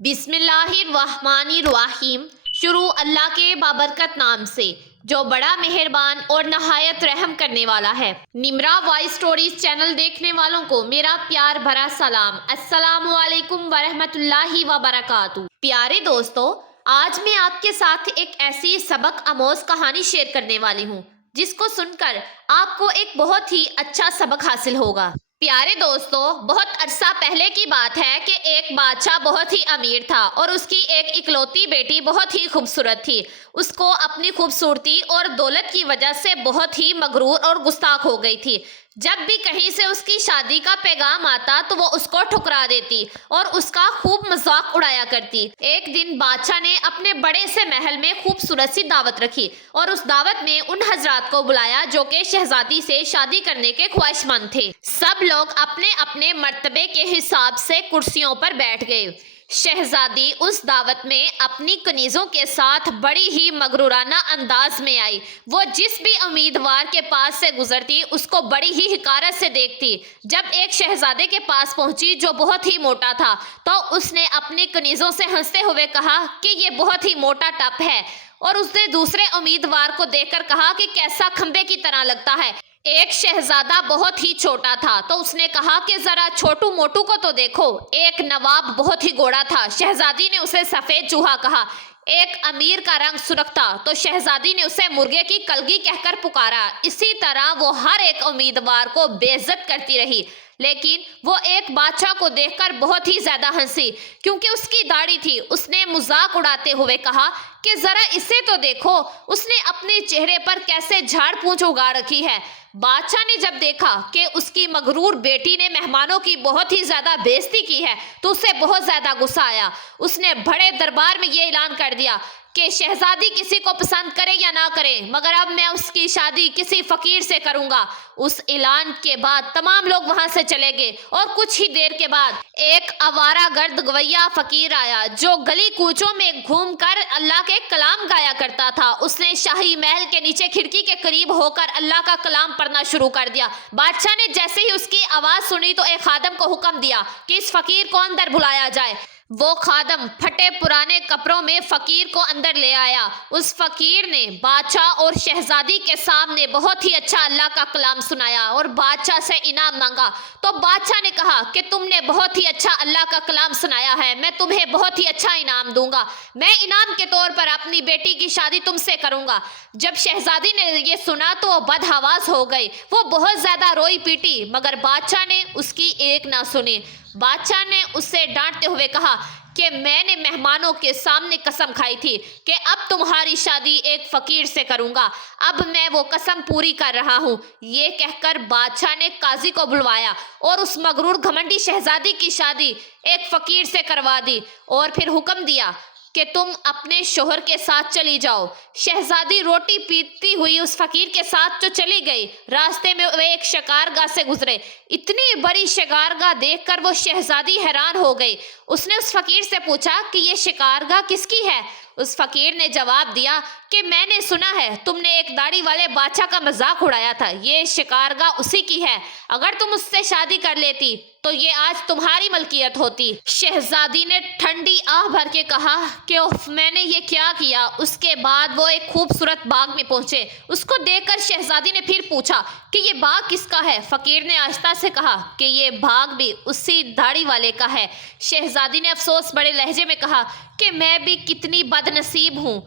بسم اللہ الرحمن الرحیم۔ شروع اللہ کے بابرکت نام سے جو بڑا مہربان اور نہایت رحم کرنے والا ہے۔ نمرا وائس سٹوریز چینل دیکھنے والوں کو میرا پیار بھرا سلام۔ السلام علیکم ورحمۃ اللہ وبرکاتہ۔ پیارے دوستو، آج میں آپ کے ساتھ ایک ایسی سبق آموز کہانی شیئر کرنے والی ہوں جس کو سن کر آپ کو ایک بہت ہی اچھا سبق حاصل ہوگا۔ پیارے دوستو، بہت عرصہ پہلے کی بات ہے کہ ایک بادشاہ بہت ہی امیر تھا اور اس کی ایک اکلوتی بیٹی بہت ہی خوبصورت تھی۔ اس کو اپنی خوبصورتی اور دولت کی وجہ سے بہت ہی مغرور اور گستاخ ہو گئی تھی۔ جب بھی کہیں سے اس کی شادی کا پیغام آتا تو وہ اس کو ٹھکرا دیتی اور اس کا خوب مذاق اڑایا کرتی۔ ایک دن بادشاہ نے اپنے بڑے سے محل میں خوبصورت سی دعوت رکھی اور اس دعوت میں ان حضرات کو بلایا جو کہ شہزادی سے شادی کرنے کے خواہش مند تھے۔ سب لوگ اپنے اپنے مرتبے کے حساب سے کرسیوں پر بیٹھ گئے۔ شہزادی اس دعوت میں اپنی کنیزوں کے ساتھ بڑی ہی مغرورانہ انداز میں آئی۔ وہ جس بھی امیدوار کے پاس سے گزرتی اس کو بڑی ہی حقارت سے دیکھتی۔ جب ایک شہزادے کے پاس پہنچی جو بہت ہی موٹا تھا تو اس نے اپنی کنیزوں سے ہنستے ہوئے کہا کہ یہ بہت ہی موٹا ٹپ ہے، اور اس نے دوسرے امیدوار کو دیکھ کر کہا کہ کیسا کھمبے کی طرح لگتا ہے۔ ایک شہزادہ بہت ہی چھوٹا تھا تو اس نے کہا کہ ذرا چھوٹو موٹو کو تو دیکھو۔ ایک نواب بہت ہی گوڑا تھا، شہزادی نے اسے سفید چوہا کہا۔ ایک امیر کا رنگ سرخ تھا تو شہزادی نے اسے مرغے کی کلگی کہہ کر پکارا۔ اسی طرح وہ ہر ایک امیدوار کو بے عزت کرتی رہی، لیکن وہ ایک بادشاہ کو دیکھ کر بہت ہی زیادہ ہنسی کیونکہ اس کی داڑھی تھی۔ اس نے مذاق اڑاتے ہوئے کہا کہ ذرا اسے تو دیکھو، اس نے اپنے چہرے پر کیسے جھاڑ پونچھ اگا رکھی ہے۔ بادشاہ نے جب دیکھا کہ اس کی مغرور بیٹی نے مہمانوں کی بہت ہی زیادہ بے عزتی کی ہے تو اسے بہت زیادہ غصہ آیا۔ اس نے بڑے دربار میں یہ اعلان کر دیا کہ شہزادی کسی کو پسند کرے یا نہ کرے، مگر اب میں اس کی شادی کسی فقیر سے کروں گا۔ اس اعلان کے بعد تمام لوگ وہاں سے چلے گئے اور کچھ ہی دیر کے بعد ایک آوارہ گرد گویا فقیر آیا جو گلی کوچوں میں گھوم کر اللہ کے کلام گایا کرتا تھا۔ اس نے شاہی محل کے نیچے کھڑکی کے قریب ہو کر اللہ کا کلام پڑھنا شروع کر دیا۔ بادشاہ نے جیسے ہی اس کی آواز سنی تو ایک خادم کو حکم دیا کہ اس فقیر کو اندر بلایا جائے۔ وہ خادم پھٹے پرانے کپڑوں میں فقیر کو اندر لے آیا۔ اس فقیر نے بادشاہ اور شہزادی کے سامنے بہت ہی اچھا اللہ کا کلام سنایا اور بادشاہ سے انعام مانگا۔ تو بادشاہ نے کہا کہ تم نے بہت ہی اچھا اللہ کا کلام سنایا ہے، میں تمہیں بہت ہی اچھا انعام دوں گا۔ میں انعام کے طور پر اپنی بیٹی کی شادی تم سے کروں گا۔ جب شہزادی نے یہ سنا تو وہ بدحواس ہو گئی، وہ بہت زیادہ روئی پیٹی، مگر بادشاہ نے اس کی ایک نہ سنی۔ بادشاہ نے اسے ڈانٹتے ہوئے کہا کہ میں نے مہمانوں کے سامنے قسم کھائی تھی کہ اب تمہاری شادی ایک فقیر سے کروں گا، اب میں وہ قسم پوری کر رہا ہوں۔ یہ کہہ کر بادشاہ نے قاضی کو بلوایا اور اس مغرور گھمنڈی شہزادی کی شادی ایک فقیر سے کروا دی اور پھر حکم دیا کہ تم اپنے شوہر کے ساتھ چلی جاؤ۔ شہزادی روٹی پیٹتی ہوئی اس فقیر کے ساتھ تو چلی گئی۔ راستے میں وہ ایک شکارگاہ سے گزرے۔ اتنی بڑی شکارگاہ دیکھ کر وہ شہزادی حیران ہو گئی۔ اس نے اس فقیر سے پوچھا کہ یہ شکارگاہ کس کی ہے؟ اس فقیر نے جواب دیا کہ میں نے سنا ہے تم نے ایک داڑھی والے بادشاہ کا مذاق اڑایا تھا، یہ شکارگاہ اسی کی ہے۔ اگر تم اس سے شادی کر لیتی تو یہ آج تمہاری ملکیت ہوتی۔ شہزادی نے ٹھنڈی آہ بھر کے کہا کہ اوف، میں نے یہ کیا کیا۔ اس کے بعد وہ ایک خوبصورت باغ میں پہنچے۔ اس کو دیکھ کر شہزادی نے پھر پوچھا کہ یہ باغ کس کا ہے؟ فقیر نے آہستہ سے کہا کہ یہ باغ بھی اسی داڑھی والے کا ہے۔ شہزادی نے افسوس بڑے لہجے میں کہا کہ میں بھی کتنی بد نصیب ہوں۔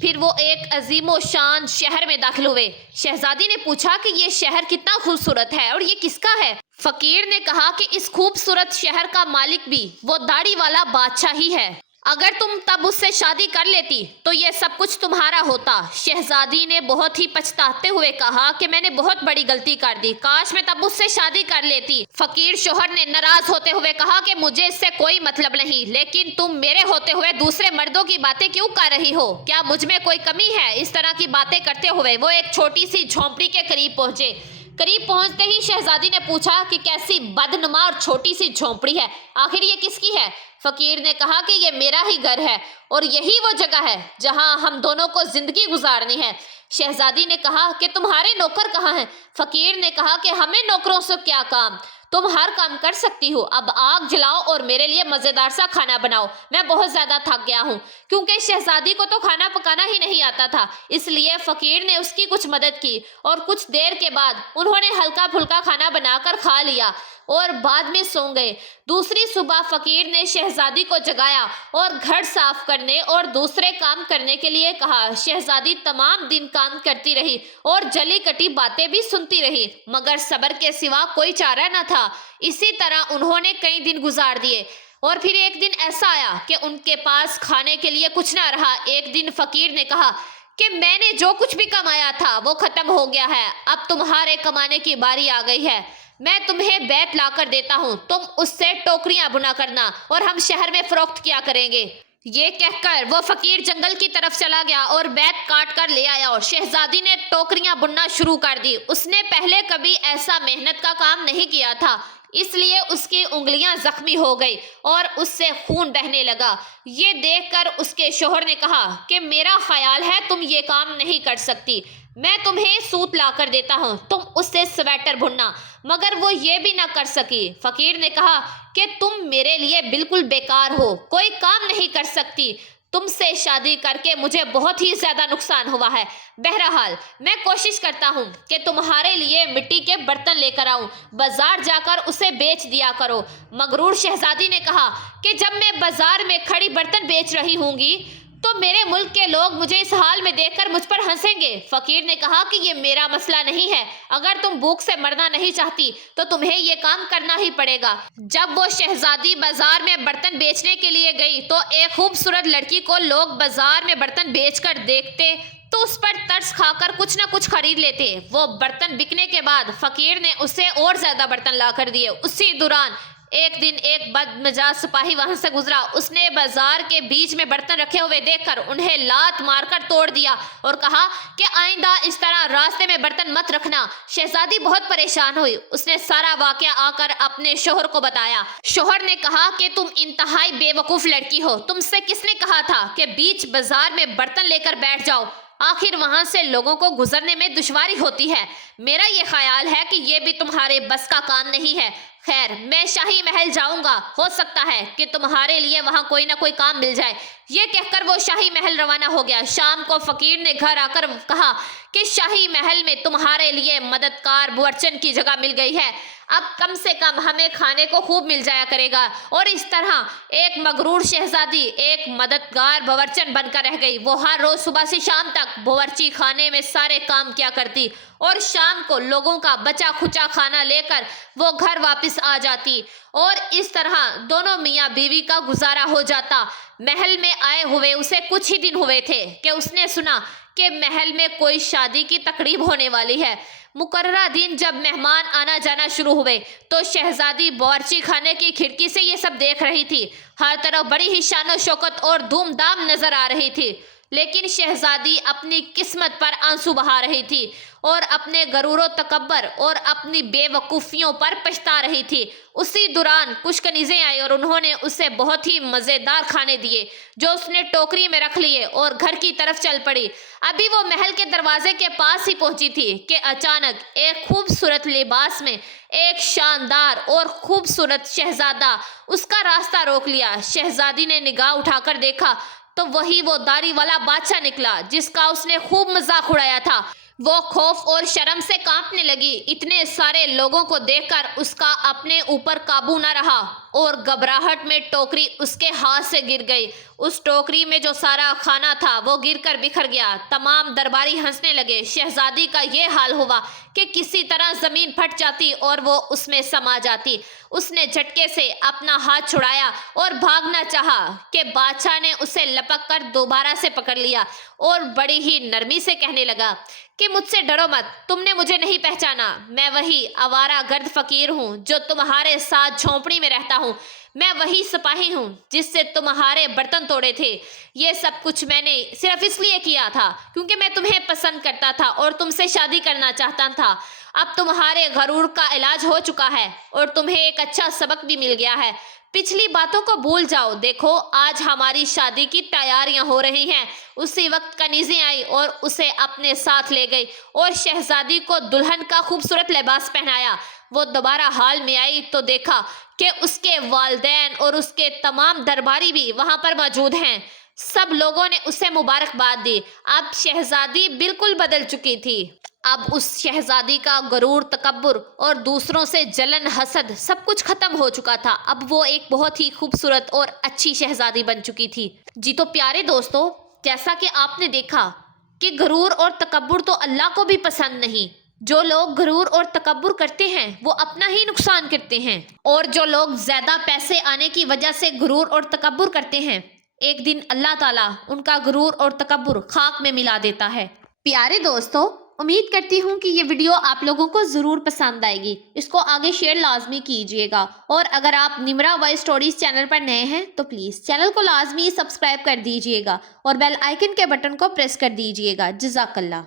پھر وہ ایک عظیم و شان شہر میں داخل ہوئے۔ شہزادی نے پوچھا کہ یہ شہر کتنا خوبصورت ہے اور یہ کس کا ہے؟ فقیر نے کہا کہ اس خوبصورت شہر کا مالک بھی وہ داڑھی والا بادشاہ ہی ہے۔ اگر تم تب اس سے شادی کر لیتی تو یہ سب کچھ تمہارا ہوتا۔ شہزادی نے بہت ہی پچھتاتے ہوئے کہا کہ میں نے بہت بڑی غلطی کر دی، کاش میں تب اس سے شادی کر لیتی۔ فقیر شوہر نے ناراض ہوتے ہوئے کہا کہ مجھے اس سے کوئی مطلب نہیں، لیکن تم میرے ہوتے ہوئے دوسرے مردوں کی باتیں کیوں کر رہی ہو؟ کیا مجھ میں کوئی کمی ہے؟ اس طرح کی باتیں کرتے ہوئے وہ ایک چھوٹی سی جھونپڑی کے قریب پہنچے۔ قریب پہنچتے ہی شہزادی نے پوچھا کہ کیسی بدنما اور چھوٹی سی جھونپڑی ہے، آخر یہ کس کی ہے؟ فقیر نے کہا کہ یہ میرا ہی گھر ہے اور یہی وہ جگہ ہے جہاں ہم دونوں کو زندگی گزارنی ہے۔ شہزادی نے کہا کہ تمہارے نوکر کہاں ہیں؟ فقیر نے کہا کہ ہمیں نوکروں سے کیا کام، تم ہر کام کر سکتی ہو، اب آگ جلاؤ اور میرے لیے مزیدار سا کھانا بناؤ، میں بہت زیادہ تھک گیا ہوں۔ کیونکہ شہزادی کو تو کھانا پکانا ہی نہیں آتا تھا، اس لیے فقیر نے اس کی کچھ مدد کی اور کچھ دیر کے بعد انہوں نے ہلکا پھلکا کھانا بنا کر کھا لیا اور بعد میں سو گئے۔ دوسری صبح فقیر نے شہزادی کو جگایا اور گھر صاف کرنے اور دوسرے کام کرنے کے لیے کہا۔ شہزادی تمام دن کام کرتی رہی اور جلی کٹی باتیں بھی سنتی رہی، مگر صبر کے سوا کوئی چارہ نہ تھا۔ اسی طرح انہوں نے کئی دن گزار دیے اور پھر ایک دن ایسا آیا کہ ان کے پاس کھانے کے لیے کچھ نہ رہا۔ ایک دن فقیر نے کہا کہ میں نے جو کچھ بھی کمایا تھا وہ ختم ہو گیا ہے، اب تمہارے کمانے کی باری آ گئی ہے۔ میں تمہیں بیت لا کر دیتا ہوں، تم اس سے ٹوکریاں بنا کرنا اور ہم شہر میں فروخت کیا کریں گے۔ یہ کہہ کر وہ فقیر جنگل کی طرف چلا گیا اور بیت کاٹ کر لے آیا اور شہزادی نے ٹوکریاں بننا شروع کر دی۔ اس نے پہلے کبھی ایسا محنت کا کام نہیں کیا تھا، اس لیے اس کی انگلیاں زخمی ہو گئی اور اس سے خون بہنے لگا۔ یہ دیکھ کر اس کے شوہر نے کہا کہ میرا خیال ہے تم یہ کام نہیں کر سکتی، میں تمہیں سوت لا کر دیتا ہوں، تم اس سے سویٹر بننا۔ مگر وہ یہ بھی نہ کر سکی۔ فقیر نے کہا کہ تم میرے لیے بالکل بیکار ہو، کوئی کام نہیں کر سکتی، تم سے شادی کر کے مجھے بہت ہی زیادہ نقصان ہوا ہے۔ بہرحال میں کوشش کرتا ہوں کہ تمہارے لیے مٹی کے برتن لے کر آؤں، بازار جا کر اسے بیچ دیا کرو۔ مغرور شہزادی نے کہا کہ جب میں بازار میں کھڑی برتن بیچ رہی ہوں گی تو میرے ملک کے لوگ مجھے اس حال میں دیکھ کر مجھ پر ہنسیں گے۔ فقیر نے کہا کہ یہ میرا مسئلہ نہیں ہے، اگر تم بھوک سے مرنا نہیں چاہتی تو تمہیں یہ کام کرنا ہی پڑے گا۔ جب وہ شہزادی بازار میں برتن بیچنے کے لیے گئی تو ایک خوبصورت لڑکی کو لوگ بازار میں برتن بیچ کر دیکھتے تو اس پر ترس کھا کر کچھ نہ کچھ خرید لیتے۔ وہ برتن بکنے کے بعد فقیر نے اسے اور زیادہ برتن لا کر دیے۔ اسی دوران ایک دن ایک بدمزاج سپاہی وہاں سے گزرا، اس نے بازار کے بیچ میں برتن رکھے ہوئے دیکھ کر انہیں لات مار کر توڑ دیا اور کہا کہ آئندہ اس طرح راستے میں برتن مت رکھنا۔ شہزادی بہت پریشان ہوئی، اس نے سارا واقعہ آ کر اپنے شوہر کو بتایا۔ شوہر نے کہا کہ تم انتہائی بے وقوف لڑکی ہو، تم سے کس نے کہا تھا کہ بیچ بازار میں برتن لے کر بیٹھ جاؤ، آخر وہاں سے لوگوں کو گزرنے میں دشواری ہوتی ہے۔ میرا یہ خیال ہے کہ یہ بھی تمہارے بس کا کام نہیں ہے۔ خیر، میں شاہی محل جاؤں گا، ہو سکتا ہے کہ تمہارے لیے وہاں کوئی نہ کوئی کام مل جائے۔ یہ کہہ کر وہ شاہی محل روانہ ہو گیا۔ شام کو فقیر نے گھر آ کر کہا کہ شاہی محل میں تمہارے لیے مددگار باورچن کی جگہ مل گئی ہے، اب کم سے کم ہمیں کھانے کو خوب مل جایا کرے گا۔ اور اس طرح ایک مغرور شہزادی ایک مددگار باورچن بن کر رہ گئی۔ وہ ہر روز صبح سے شام تک باورچی خانے میں سارے کام کیا کرتی اور شام کو لوگوں کا بچا کھچا کھانا لے کر وہ گھر واپس آ جاتی اور اس طرح دونوں میاں بیوی کا گزارا ہو جاتا۔ محل میں آئے ہوئے اسے کچھ ہی دن ہوئے تھے کہ اس نے سنا کہ محل میں کوئی شادی کی تقریب ہونے والی ہے۔ مقررہ دن جب مہمان آنا جانا شروع ہوئے تو شہزادی باورچی خانے کی کھڑکی سے یہ سب دیکھ رہی تھی۔ ہر طرف بڑی ہی شان و شوکت اور دھوم دھام نظر آ رہی تھی، لیکن شہزادی اپنی قسمت پر آنسو بہا رہی تھی اور اپنے غرور و تکبر اور اپنی بے وقوفیوں پر پچھتا رہی تھی۔ اسی دوران کچھ کنیزیں آئی اور انہوں نے اسے بہت ہی مزیدار کھانے دیے جو اس نے ٹوکری میں رکھ لیے اور گھر کی طرف چل پڑی۔ ابھی وہ محل کے دروازے کے پاس ہی پہنچی تھی کہ اچانک ایک خوبصورت لباس میں ایک شاندار اور خوبصورت شہزادہ اس کا راستہ روک لیا۔ شہزادی نے نگاہ اٹھا کر دیکھا تو وہی وہ داڑھی والا بادشاہ نکلا جس کا اس نے خوب مذاق اڑایا تھا۔ وہ خوف اور شرم سے کانپنے لگی۔ اتنے سارے لوگوں کو دیکھ کر اس کا اپنے اوپر قابو نہ رہا اور گھبراہٹ میں ٹوکری اس کے ہاتھ سے گر گئی۔ اس ٹوکری میں جو سارا کھانا تھا وہ گر کر بکھر گیا۔ تمام درباری ہنسنے لگے۔ شہزادی کا یہ حال ہوا کہ کسی طرح زمین پھٹ جاتی اور وہ اس میں سما جاتی۔ اس نے جھٹکے سے اپنا ہاتھ چھڑایا اور بھاگنا چاہا کہ بادشاہ نے اسے لپک کر دوبارہ سے پکڑ لیا اور بڑی ہی نرمی سے کہنے لگا کہ مجھ سے ڈرو مت، تم نے مجھے نہیں پہچانا، میں وہی آوارہ گرد فقیر ہوں جو تمہارے ساتھ جھونپڑی میں رہتا ہوں، میں وہی سپاہی ہوں جس سے تمہارے برتن توڑے تھے۔ یہ سب کچھ میں نے صرف اس لیے کیا تھا کیونکہ میں تمہیں پسند کرتا تھا اور تم سے شادی کرنا چاہتا تھا۔ اب تمہارے غرور کا علاج ہو چکا ہے اور تمہیں ایک اچھا سبق بھی مل گیا ہے، پچھلی باتوں کو بھول جاؤ۔ دیکھو آج ہماری شادی کی تیاریاں ہو رہی ہیں۔ اسی وقت کنیزیں آئی اور اسے اپنے ساتھ لے گئی اور شہزادی کو دلہن کا خوبصورت لباس پہنایا۔ وہ دوبارہ حال میں آئی تو دیکھا کہ اس کے والدین اور اس کے تمام درباری بھی وہاں پر موجود ہیں۔ سب لوگوں نے اسے مبارکباد دی۔ اب شہزادی بالکل بدل چکی تھی۔ اب اس شہزادی کا غرور، تکبر اور دوسروں سے جلن، حسد سب کچھ ختم ہو چکا تھا۔ اب وہ ایک بہت ہی خوبصورت اور اچھی شہزادی بن چکی تھی۔ جی تو پیارے دوستو، جیسا کہ آپ نے دیکھا کہ غرور اور تکبر تو اللہ کو بھی پسند نہیں۔ جو لوگ غرور اور تکبر کرتے ہیں وہ اپنا ہی نقصان کرتے ہیں، اور جو لوگ زیادہ پیسے آنے کی وجہ سے غرور اور تکبر کرتے ہیں، ایک دن اللہ تعالیٰ ان کا غرور اور تکبر خاک میں ملا دیتا ہے۔ پیارے دوستو، امید کرتی ہوں کہ یہ ویڈیو آپ لوگوں کو ضرور پسند آئے گی۔ اس کو آگے شیئر لازمی کیجیے گا، اور اگر آپ نمرا وائس اسٹوریز چینل پر نئے ہیں تو پلیز چینل کو لازمی سبسکرائب کر دیجیے گا اور بیل آئیکن کے بٹن کو پریس کر دیجیے گا۔ جزاک اللہ۔